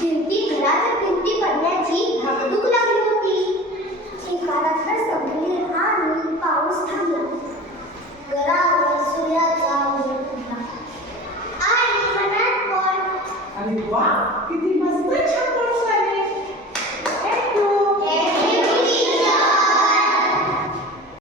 घराच्या भिंती पडण्याची धाकधूक लागली होती. एका रात्र संपली आणि पाऊस थांबला. घरावर सूर्याचा उजेड पडला आणि मनात पण अरे वा, किती मस्त छान